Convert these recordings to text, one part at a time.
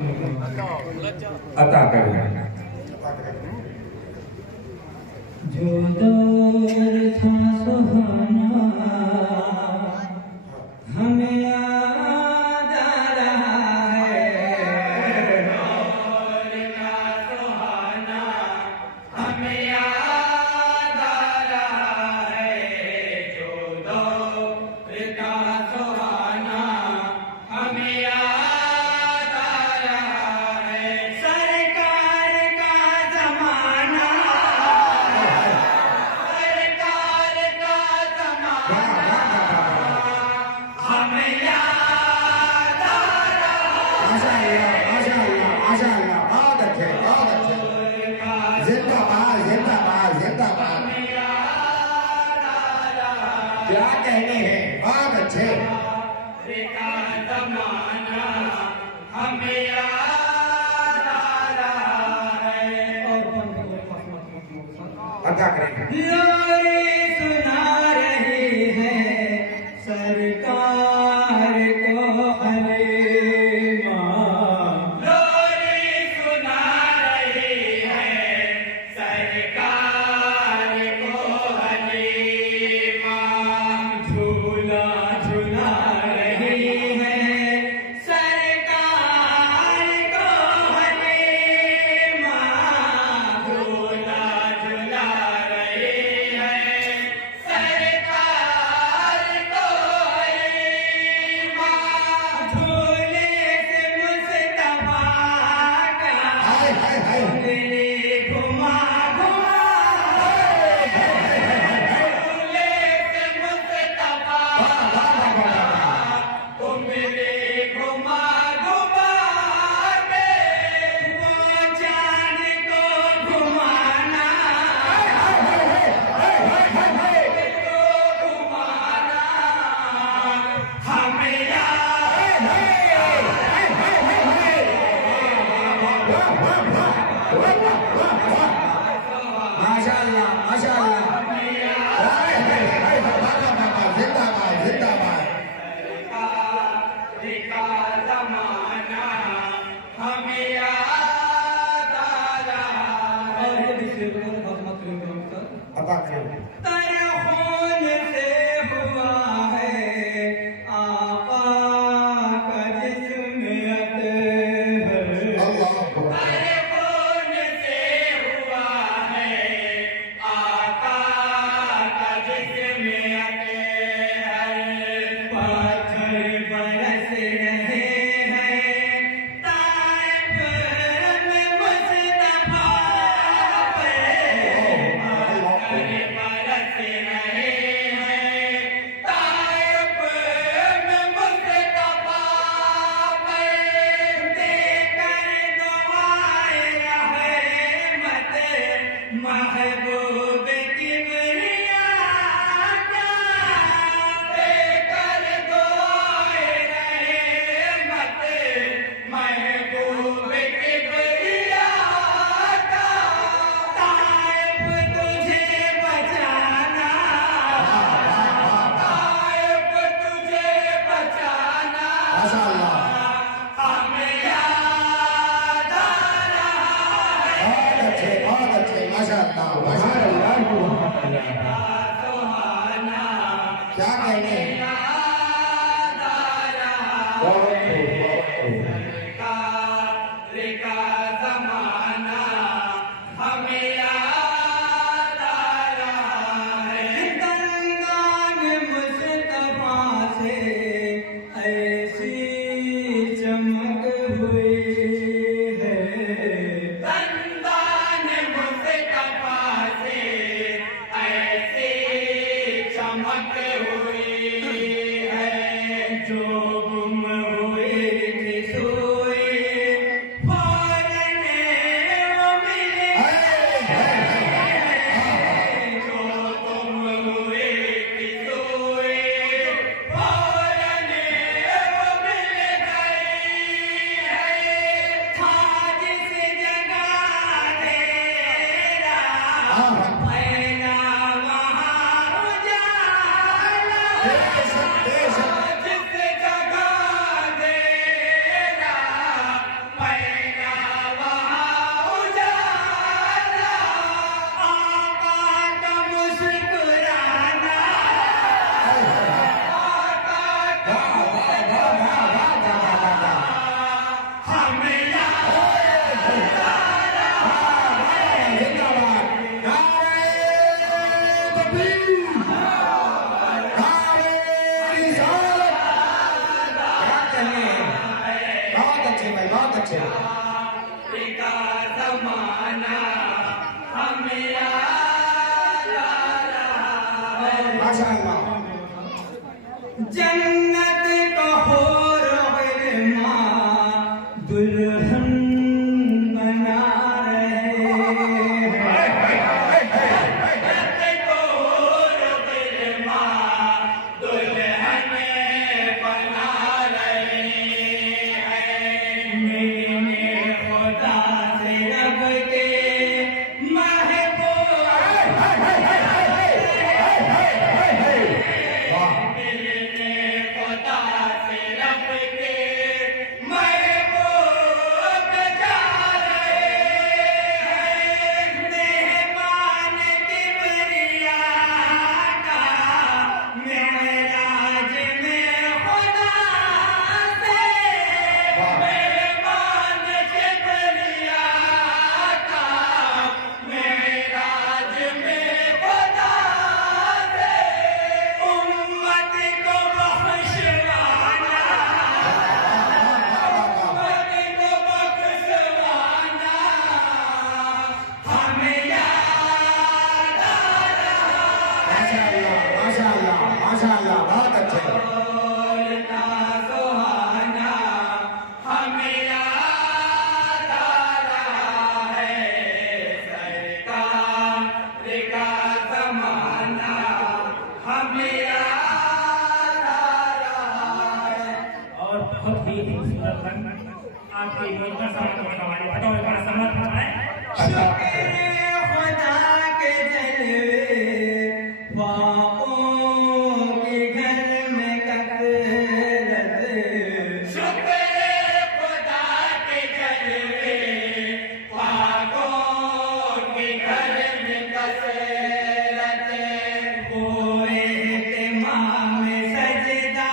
अता करें। जो दौर था सुहाना हमें याद आ रहा है, दौर का सुहाना हमें याद आ रहा है, जो दौर का सुहाना हमें याद आ रहा है। सरकार का जमाना, सरकार का जमाना हमें याद आ रहा है। माशाअल्लाह, माशाअल्लाह, बहुत अच्छे, बहुत अच्छे। जिंदाबाद, जिंदाबाद, जिंदाबाद। क्या कहने हैं, बहुत अच्छे। का जमाना हमें याद आ रहा है। अता करें। लोरी सुना रही है सरकार को हलीमा, लोरी सुना रही है सरकार को हलीमा, झूला झूला रही है सरकार को हलीमा, झूला झूला रही है सरकार को हलीमा, झूले से मुस्तफा का हाय हाय हाय। उंगली घुमा घुमा, झूले से मुस्तफा उंगली घुमा घुमा के वो चांद को घुमाना, को घुमाना हमें याद माशाअल्लाह, माशाअल्लाह। हाय हाय हाय, जिंदाबाद, जिंदाबाद। का जमाना हमें याद आ रहा है। अता करें। तेरे खून से हुआ है आका का जिस्म अतहर, अल्लाह को। तेरे खून से हुआ है आका का जिस्म अतहर, पत्थर बरस रहे हैं ताइफ में मुस्तफा पे, पत्थर बरस बहुत अच्छे का जमाना हमें याद आ रहा है। माशाअल्लाह जन्नत को हूर गिरमा दुल्हन बना रहे हैं। जन्नत को हूर गिरमा दुल्हन बना रहे हैं। मैंने खुदा से रब के महबूब माशाअल्लाह बहुत अच्छे बहुत ही खूबसूरत बन आपके योजना समाज हमारे बताओ एक बार समर्थ है। खुदा के जलवे पापों के घर में कसरत। शुक्र खुदा के जलवे पापों के घर में कसरत। कोई इमाम सजदा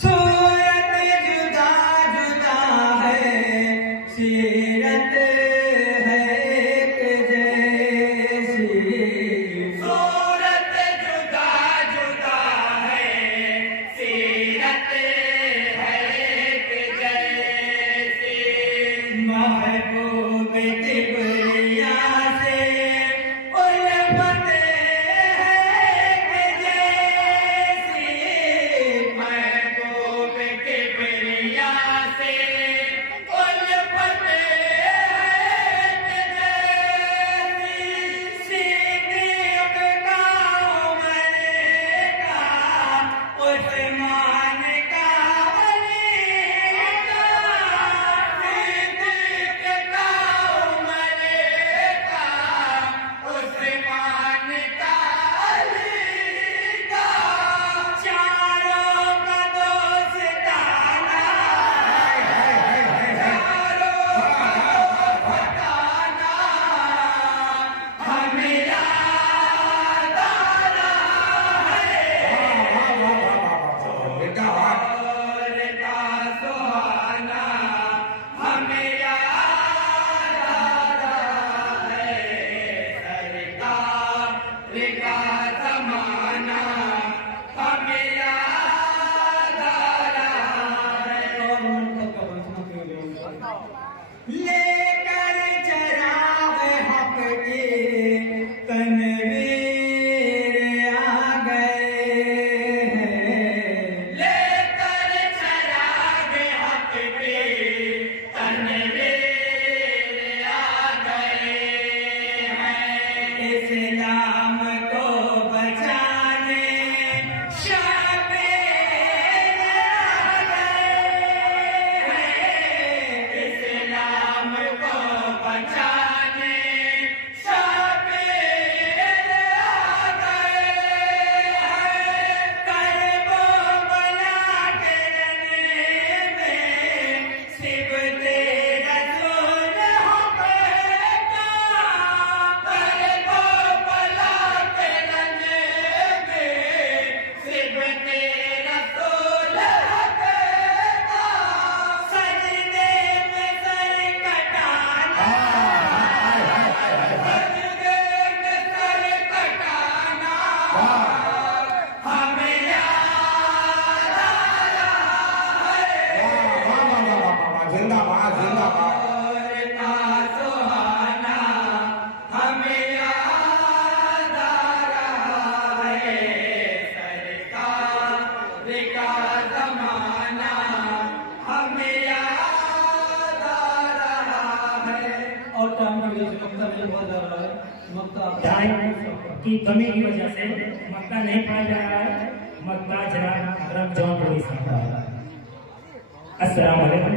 सूरत जुदा जुदा है, सीरत है एक जैसी। टाइम की कमी की वजह से मक्का नहीं पाया जा रहा है। मक्का जनाब जॉन अस्सलाम वालेकुम।